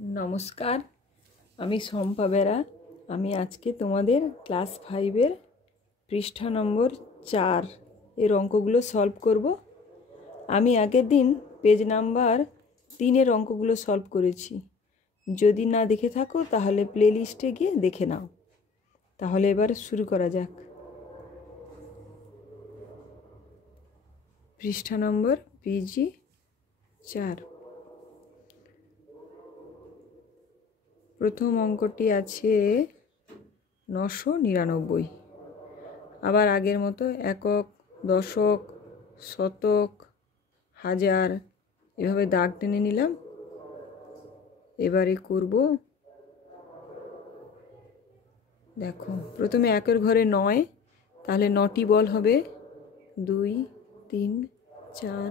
नमस्कार আমি শম্পা বেরা। আমি আজকে তোমাদের ক্লাস 5 এর পৃষ্ঠা নম্বর 4 এর অঙ্কগুলো সলভ করব। আমি আগের দিন পেজ নাম্বার 3 এর অঙ্কগুলো সলভ করেছি। যদি না দেখে থাকো তাহলে প্লেলিস্টে গিয়ে দেখে নাও। তাহলে এবার শুরু করা যাক। পৃষ্ঠা নম্বর পিজি 4। প্রথম অঙ্কটি আছে 999। আবার আগের মতো একক, দশক, শতক, হাজার এভাবে দাগ টেনে নিলাম। এবারে করব, দেখো প্রথমে একের ঘরে 9, তাহলে 9টি বল হবে। 2 3 4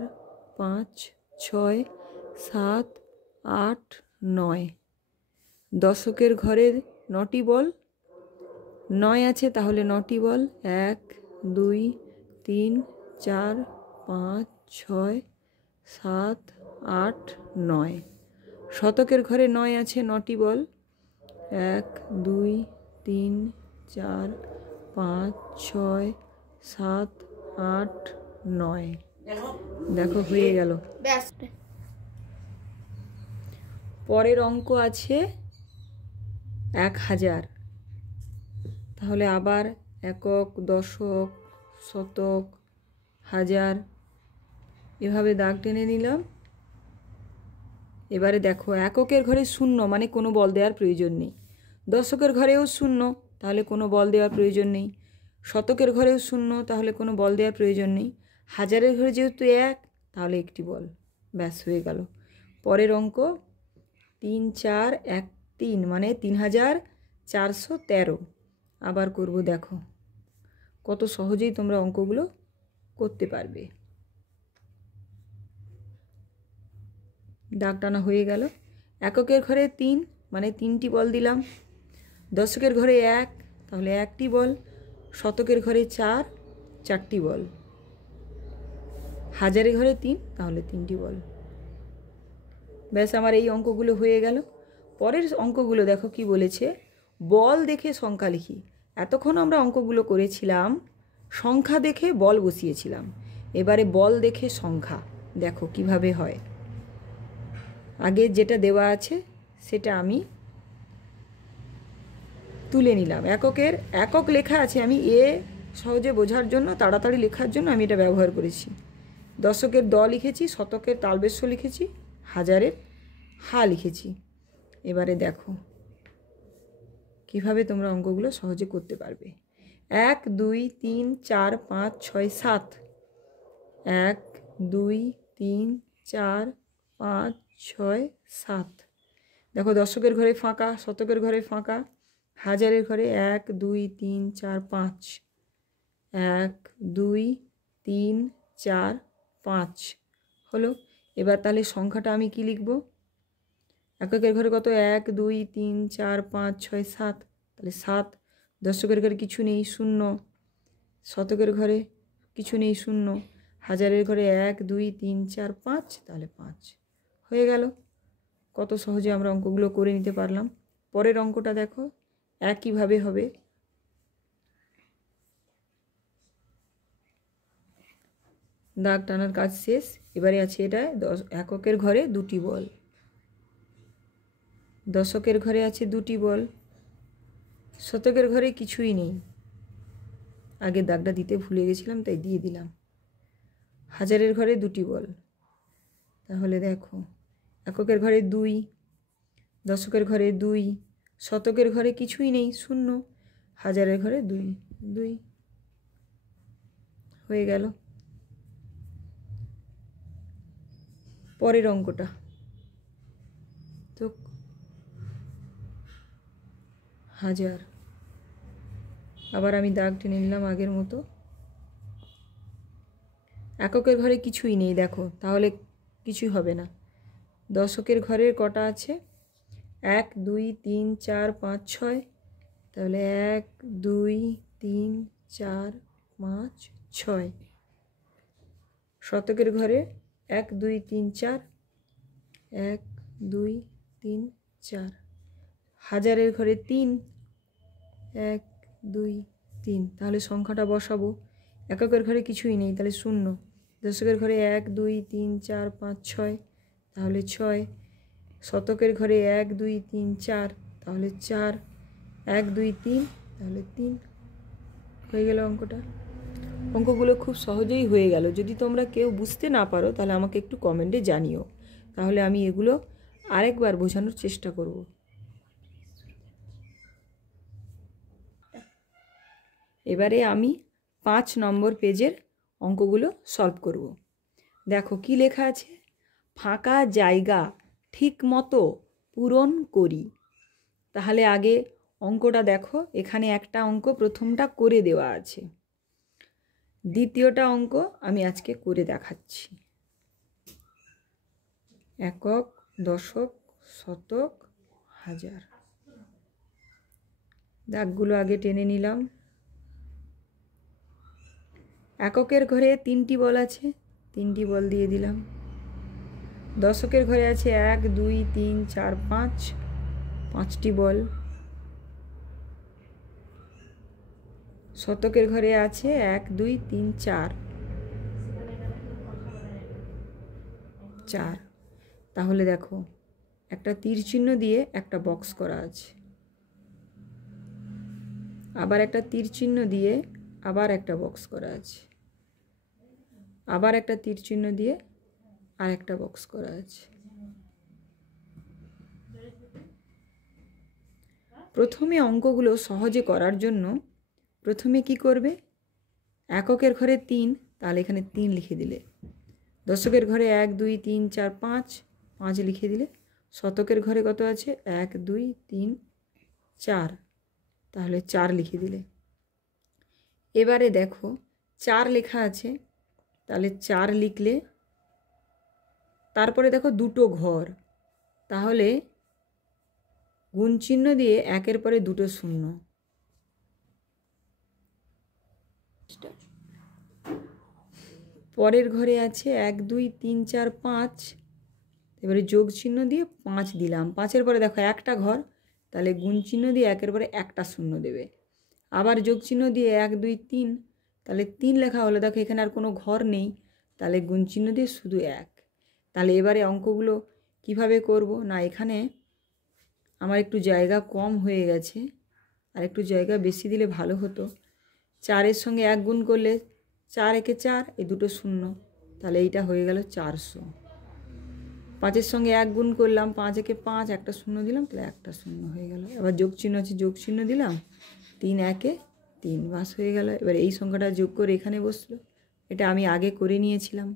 5 6 7 8 9। দশকের ঘরে 9টি বল, 9 আছে তাহলে 9টি বল। 1 2 3 4 5 6 7 8 9। শতকের ঘরে 9 আছে, 9টি বল। 1 2 3 4 5 6 7 8 9। দেখো হয়ে গেল। পরের অঙ্ক আছে 1000। তাহলে আবার একক, দশক, শতক, হাজার এভাবে দাগ টেনে নিলাম। এবারে দেখো এককের ঘরে 0 মানে কোনো বল দেওয়ার প্রয়োজন নেই। দশকের ঘরেও 0 তাহলে কোনো বল দেওয়ার প্রয়োজন নেই। শতকের ঘরেও 0 তাহলে কোনো বল দেওয়ার প্রয়োজন নেই। হাজারের ঘরে যেহেতু 1 তাহলে একটি বল। ব্যাস হয়ে গেল। পরের অঙ্ক 3 4 1 3 মানে 3413। আবার করব, দেখো কত সহজেই তোমরা অঙ্কগুলো করতে পারবে। দাগ টানা হয়ে গেল। এককের ঘরে 3 মানে 3টি বল দিলাম। দশকের ঘরে 1 তাহলে 1টি বল। শতকের ঘরে 4 4টি বল। হাজারের ঘরে 3 তাহলে 3টি বল। ব্যাস আমার এই অঙ্কগুলো হয়ে গেল। পরের অঙ্কগুলো দেখো কি বলেছে, বল দেখে সংখ্যা লিখি। এতক্ষণ আমরা অঙ্কগুলো করেছিলাম সংখ্যা দেখে বল বসিয়েছিলাম। এবারে বল দেখে সংখ্যা দেখো কিভাবে হয়। আগে যেটা দেওয়া আছে সেটা আমি তুলে নিলাম। একক লেখা আছে, আমি সহজে বোঝার জন্য, তাড়াতাড়ি লেখার জন্য আমি এটা ব্যবহার করেছি। দশকের দ লিখেছি, শতকের তালবেশ্য লিখেছি, হাজারের হা লিখেছি। এবারে দেখো কিভাবে তোমরা অঙ্কগুলো সহজে করতে পারবে। 1 2 3 4 5 6 7। 1 2 3 4 5 6 7। দেখো দশকের ঘরে ফাঁকা, শতকের ঘরে ফাঁকা, হাজারের ঘরে 1 2 3 4 5। 1 2 3 4 5 হলো। এবার তাহলে সংখ্যাটা আমি কি লিখব? এককের ঘরে কত? 1 2 3 4 5 6 7, তাহলে 7। দশকের ঘরে কিছু নেই, 0। শতকের ঘরে কিছু নেই, 0। হাজারের ঘরে 1 2 3 4 5, তাহলে 5 হয়ে গেল। কত সহজে আমরা অঙ্কগুলো করে নিতে পারলাম। পরের অঙ্কটা দেখো একইভাবে হবে। দাগ টানার কাজ শেষ। এবারে আছে এটা এককের ঘরে 2টি বল। দশকের ঘরে আছে 2টি বল। শতকের ঘরে কিছুই নেই। আগে দাগটা দিতে ভুলে গেছিলাম তাই দিয়ে দিলাম। হাজারের ঘরে 2টি বল। তাহলে দেখো এককের ঘরে 2, দশকের ঘরে 2, শতকের ঘরে কিছুই নেই, 0। হাজারের ঘরে 2 2 হয়ে গেল। পরের অঙ্কটা তো 1000। আবার আমি দাগ টেনে নিলাম আগের মতো। এককের ঘরে কিছুই নেই, দেখো তাহলে কিছুই হবে না। দশকের ঘরের কটা আছে? 1 2 3 4 5 6, তাহলে 1 2 3 4 5 6। শতকের ঘরে 1 2 3 4, 1 2 3 4, হাজারের ঘরে 3, 1 2 3, তাহলে সংখ্যাটা বসাবো। এককের ঘরে কিছুই নেই, তাহলে 0। দশকের ঘরে 1 2 3 4 5 6, তাহলে 6। শতকের ঘরে 1 2 3 4, তাহলে 4। 1 2 3, তাহলে 3 হয়ে গেল অঙ্কটা। অঙ্কগুলো খুব সহজেই হয়ে গেল। যদি তোমরা কেউ বুঝতে না পারো তাহলে আমাকে একটু কমেন্টে জানিও, তাহলে আমি এগুলো আরেকবার বোঝানোর চেষ্টা করব। এবারে আমি 5 নম্বর পেজের অঙ্কগুলো সলভ করব। দেখো কি লেখা আছে, ফাঁকা জায়গা ঠিক মতো পূরণ করি। তাহলে আগে অঙ্কটা দেখো, এখানে একটা অঙ্ক প্রথমটা করে দেওয়া আছে, দ্বিতীয়টা অঙ্ক আমি আজকে করে দেখাচ্ছি। একক, দশক, শতক, হাজার। দাগগুলো আগে টেনে নিলাম। এককের ঘরে 3টি বল আছে, 3টি বল দিয়ে দিলাম। দশকের ঘরে আছে 1 2 3 4 5, 5টি বল। শতকের ঘরে আছে 1 2 3 4, 4। তাহলে দেখো একটা তীর চিহ্ন দিয়ে একটা বক্স করা আছে, আবার একটা তীর চিহ্ন দিয়ে আবার একটা বক্স করা আছে, আবার একটা তীর চিহ্ন দিয়ে আর একটা বক্স করা আছে। প্রথমে অঙ্কগুলো সহজে করার জন্য প্রথমে কি করবে, এককের ঘরে 3, তাহলে এখানে 3 লিখে দিলে। দশকের ঘরে 1 2 3 4 5, 5 লিখে দিলে। শতকের ঘরে কত আছে, 1 2 3 4, তাহলে 4 লিখে দিলে। এবারে দেখো 4 লেখা আছে, তাহলে 4 লিখলে। তারপরে দেখো দুটো ঘর, তাহলে গুণ চিহ্ন দিয়ে একের পরে দুটো শূন্য। পরের ঘরে আছে 1 2 3 4 5, এবারে যোগ চিহ্ন দিয়ে 5 দিলাম। 5-এর পরে দেখো একটা ঘর, তাহলে গুণ চিহ্ন দিয়ে একের পরে একটা শূন্য দেবে। আবার যোগ চিহ্ন দিয়ে 1 2 3, তাহলে 3 লেখা হলো। দেখো এখানে আর কোনো ঘর নেই, তাহলে গুণ চিহ্ন দিয়ে শুধু 1। তাহলে এবারে অঙ্কগুলো কিভাবে করব না, এখানে আমার একটু জায়গা কম হয়ে গেছে, আর একটু জায়গা বেশি দিলে ভালো হতো। 4-এর সঙ্গে 1 গুণ করলে 4 একে 4, এই দুটো শূন্য, তাহলে এইটা হয়ে গেল 400। 5-এর সঙ্গে 1 গুণ করলাম, 5 একে 5, একটা শূন্য দিলাম, তাহলে একটা শূন্য হয়ে গেল। এবার যোগ চিহ্ন আছে, যোগ চিহ্ন দিলাম, 3 একে 3, বাস হয়ে গেল। এবার এই সংখ্যাটা যোগ করে এখানে বসলো, এটা আমি আগে করে নিয়েছিলাম।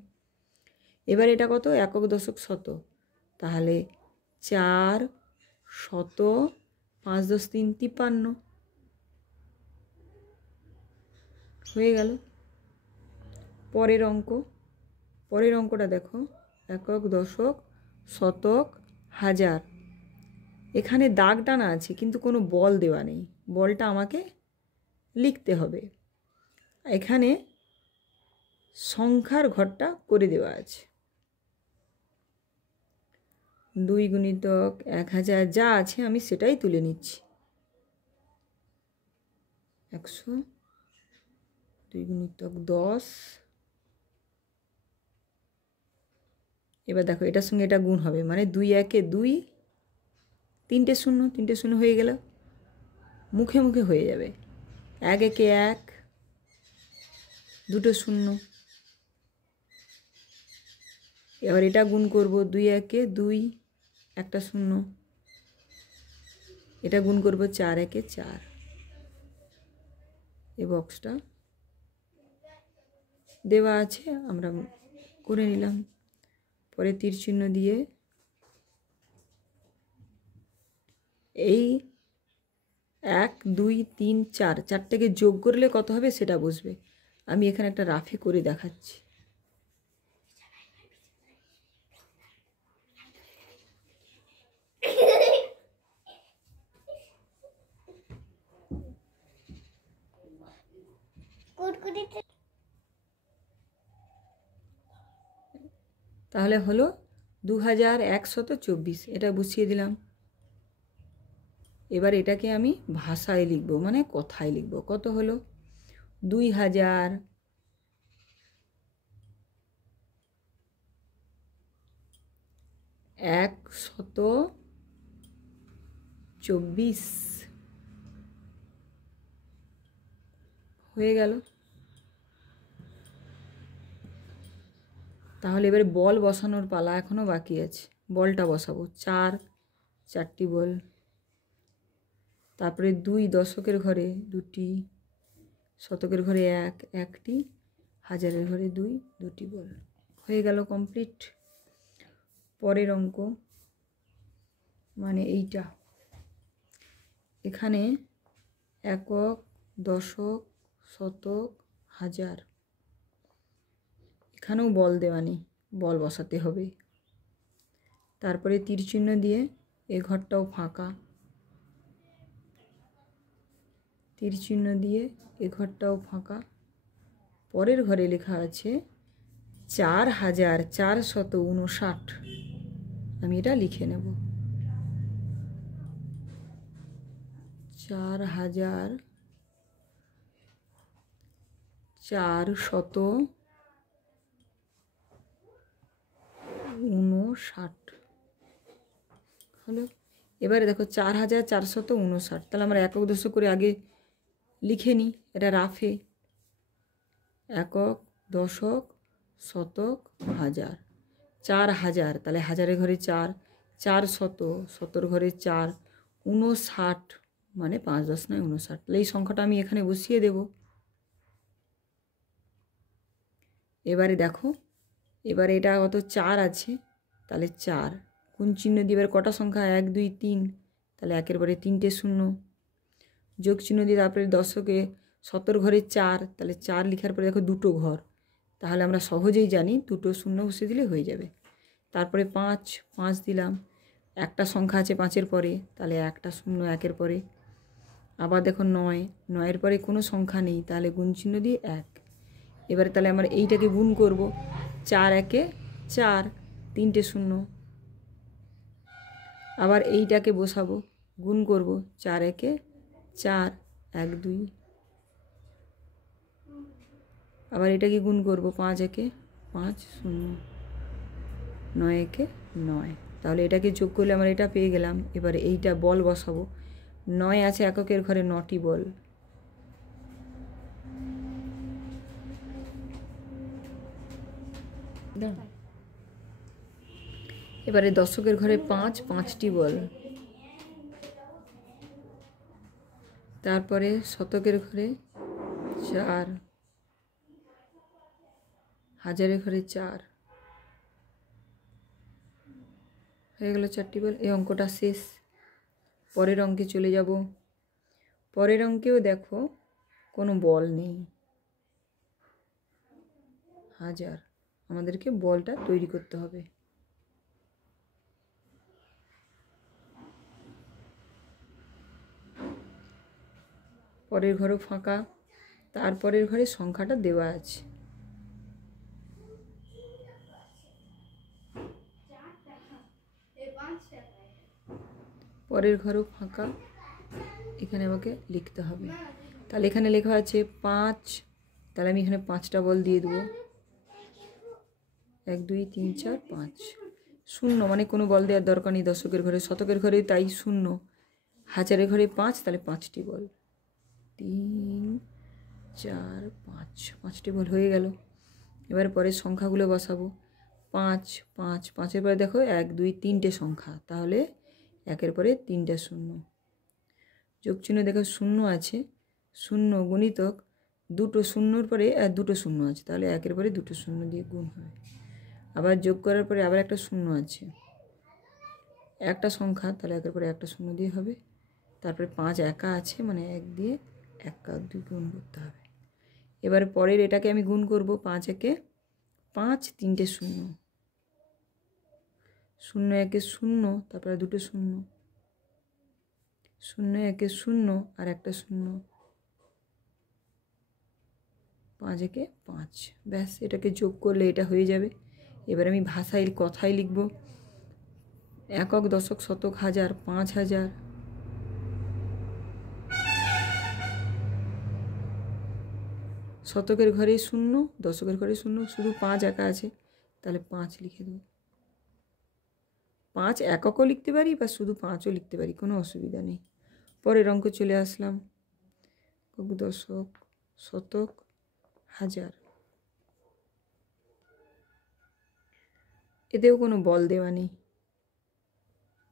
এবার এটা কত, একক, দশক, শত, তাহলে 4 শত 5 10 3 53 হয়ে গেল। পরের অঙ্কটা দেখো, একক, দশক, শতক, হাজার। এখানে দাগ টানা আছে কিন্তু কোনো বল দেওয়া নেই, বলটা আমাকে লিখতে হবে। এখানে সংখ্যার ঘরটা করে দেওয়া আছে, 2 গুণিতক 1000 যা আছে আমি সেটাই তুলে নিচ্ছি। 100, 2 গুণিতক 10। এবার দেখো এটার সঙ্গে এটা গুণ হবে, মানে 2 একে 2, 3টে শূন্য, 3টে শূন্য হয়ে গেল, মুখে মুখে হয়ে যাবে। 1 একে 1, দুটো শূন্য। এবার এটা গুণ করব, 2 একে 2, একটা শূন্য। এটা গুণ করব 4 একে 4। এই বক্সটা দেওয়া আছে, আমরা করে নিলাম। পরে তীর চিহ্ন দিয়ে এই 1 2 3 4, 4টেকে যোগ করলে কত হবে সেটা বুঝবে। আমি এখানে একটা রাফে করে দেখাচ্ছি। তাহলে হলো 2124, এটা বসিয়ে দিলাম। এবার এটাকে আমি ভাষায় লিখব, মানে কথায় লিখব। কত হলো? 2000, 124 হয়ে গেল। তাহলে এবারে বল বসানোর পালা এখনও বাকি আছে। বলটা বসাবো। 4টি বল, তারপরে 2 দশকের ঘরে 2টি, শতকের ঘরে 1টি, হাজারের ঘরে 2টি বল। হয়ে গেল কমপ্লিট। পরের অঙ্ক মানে এইটা, এখানে একক, দশক, শতক, হাজার, এখানেও বল দেওয়া নেই, বল বসাতে হবে। তারপরে তীর চিহ্ন দিয়ে এ ঘরটাও ফাঁকা, তীর চিহ্ন দিয়ে এ ঘরটাও ফাঁকা। পরের ঘরে লেখা আছে 4459। আমি এটা লিখে নেব। 4459 হলো। এবারে দেখো 4459, তাহলে আমরা একক দশক করে আগে লিখে নিই, এটা রাফে। একক, দশক, শতক, হাজার। 4000, তাহলে হাজারের ঘরে 4, 400, শতর ঘরে 4, 59 মানে 5 10 নয় 59। তাহলে এই সংখ্যাটা আমি এখানে বসিয়ে দেব। এবারে দেখো, এবারে এটা কত? 4 আছে, তাহলে 4 গুণ চিহ্ন দিয়ে এবার কটা সংখ্যা? 1 2 3, তাহলে একের পরে 3টে শূন্য, যোগ চিহ্ন দিয়ে তারপরে দশকে শতর ঘরে 4, তাহলে 4 লেখার পরে দেখো 2টো ঘর, তাহলে আমরা সহজেই জানি 2টো শূন্য বসে দিলে হয়ে যাবে। তারপরে 5 দিলাম, একটা সংখ্যা আছে 5-এর পরে, তাহলে একটা শূন্য 1-এর পরে। আবার দেখো 9-এর পরে কোনো সংখ্যা নেই, তাহলে গুণ চিহ্ন দিয়ে 1। এবারে তাহলে আমরা এইটাকে গুণ করব, 4 1 4, 3টে শূন্য। আবার এইটাকে বসাবো, গুণ করব, 4 1 4, 1 2। আবার এটাকে গুণ করব, 5 1 5 0, 9 1 9। তাহলে এটাকে যোগ করলে আমরা এটা পেয়ে গেলাম। এবারে এইটা বল বসাবো। 9 আছে এককের ঘরে 9টি বল, এবারে দশকের ঘরে 5টি বল, তারপরে শতকের ঘরে 4, হাজারের ঘরে 4 হয়ে গেল 4টি বল। এই অঙ্কটা শেষ। পরের অঙ্কে চলে যাব। পরের অঙ্কেও দেখো কোনো বল নেই, হাজার, আমাদেরকে বলটা তৈরি করতে হবে। পরের ঘরও ফাঁকা, তারপরের ঘরে সংখ্যাটা দেওয়া আছে। পরের ঘরও ফাঁকা, এখানে আমাকে লিখতে হবে। তাহলে এখানে লেখা আছে 5, তাহলে আমি এখানে 5টা বল দিয়ে দেবো। 1 2 3 4 5। শূন্য মানে কোনো বল দেওয়ার দরকার নেই দশকের ঘরে, শতকের ঘরে তাই শূন্য, হাজারের ঘরে 5, তাহলে 5টি বল। 3 4 5, 5টি বল হয়ে গেল। এবার পরের সংখ্যাগুলো বসাবো। 5 5, 5-এর পরে দেখো 1 2 3টে সংখ্যা, তাহলে 1-এর পরে 3টে শূন্য, যোগ চিহ্ন দেখো শূন্য আছে, শূন্য গুণিতক 2টো শূন্যর পরে 2টো শূন্য আছে, তাহলে 1-এর পরে 2টো শূন্য দিয়ে গুণ হবে। আবার যোগ করার পরে আবার একটা শূন্য আছে, একটা সংখ্যা, তাহলে 1-এর পরে একটা শূন্য দিয়ে হবে। তারপরে 5 একা আছে, মানে 1 দিয়ে 1 আর 2 গুণ করতে হবে। এবারে পরের এটাকে আমি গুণ করব, 5 1 5, 3টে শূন্য, 0 1 0, তারপরে 2টো শূন্য, 0 1 0 আর একটা শূন্য, 5 1 5। ব্যাস, এটাকে যোগ করলে এটা হয়ে যাবে। এবার আমি ভাষায় কথায় লিখব। একক, দশক, শতক, হাজার, 5000, শতকের ঘরে শূন্য, দশকের ঘরে শূন্য, শুধু 5 একা আছে, তাহলে 5 লিখে দেবো। 5 এককও লিখতে পারি বা শুধু 5ও লিখতে পারি, কোনো অসুবিধা নেই। পরের অঙ্ক চলে আসলাম। দশক, শতক, হাজার, এতেও কোনো বল দেওয়া নেই।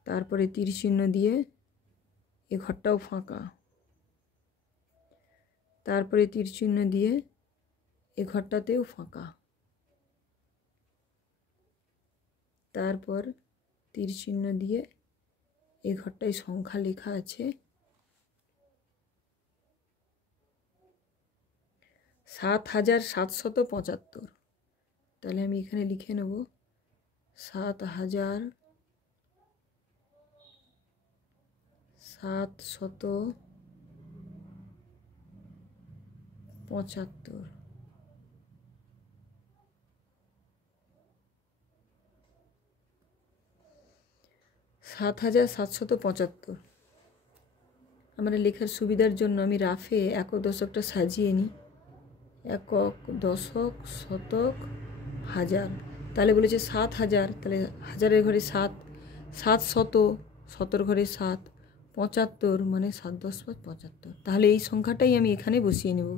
তারপরে তীর চিহ্ন দিয়ে এ ঘরটাও ফাঁকা, তারপরে তীর চিহ্ন দিয়ে এ ঘরটাতেও ফাঁকা, তারপর তীর চিহ্ন দিয়ে এই ঘরটায় সংখ্যা লেখা আছে ৭,৭৭৫। তাহলে আমি এখানে লিখে নেব ৭,৭৭৫। ৭,৭৭৫। আমরা লেখার সুবিধার জন্য আমি রাফে একক দশকটা সাজিয়ে নিই। একক, দশক, শতক, হাজার। তাহলে বলেছে ৭,০০০, তাহলে হাজারের ঘরে ৭, ৭শত, শতর ঘরে ৭, ৭৫ মানে ৭ × ১০ = ৭৫। তাহলে এই সংখ্যাটাই আমি এখানে বসিয়ে নেব।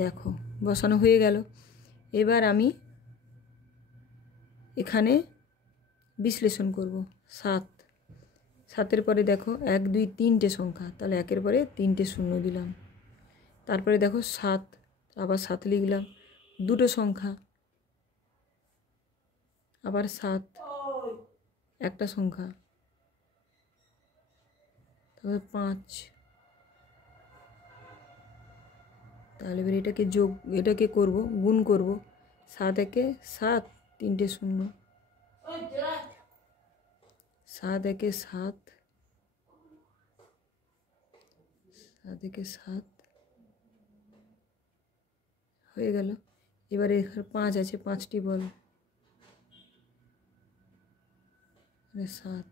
দেখো বসানো হয়ে গেল। এবার আমি এখানে বিশ্লেষণ করব। 7, 7-এর পরে দেখো 1, 2, 3টে সংখ্যা, তাহলে 1-এর পরে 3টে শূন্য দিলাম। তারপরে দেখো 7, আবার 7 লিখলাম। 2টো সংখ্যা, আবার 7, একটা সংখ্যা, তারপরে 5। তাহলে এবার এটাকে করব, গুণ করব। 7 একে 7, 3টে শূন্য, 7 একে 7, 7 একে 7 হয়ে গেল। এবারে এখানে 5 আছে, 5টি বল। 7,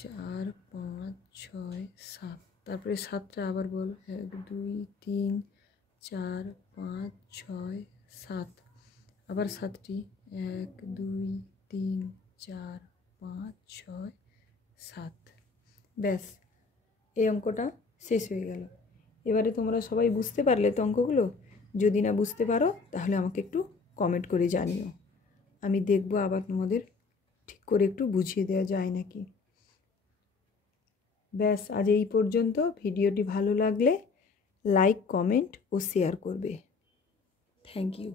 4, 5, 6, 7। তারপরে 7টা আবার বল। 1, 2, 3, 4, 5, 6, 7। আবার 7টি। 1, 2, 3, 4, 5, 6, 7। ব্যাস, এই অঙ্কটা শেষ হয়ে গেল। এবারে তোমরা সবাই বুঝতে পারলে তো অঙ্কগুলো? যদি না বুঝতে পারো তাহলে আমাকে একটু কমেন্ট করে জানিও, আমি দেখব আবার তোমাদের ঠিক করে একটু বুঝিয়ে দেওয়া যায় নাকি। ব্যাস, আজ এই পর্যন্ত। ভিডিওটি ভালো লাগলে লাইক, কমেন্ট ও শেয়ার করবে। Thank you.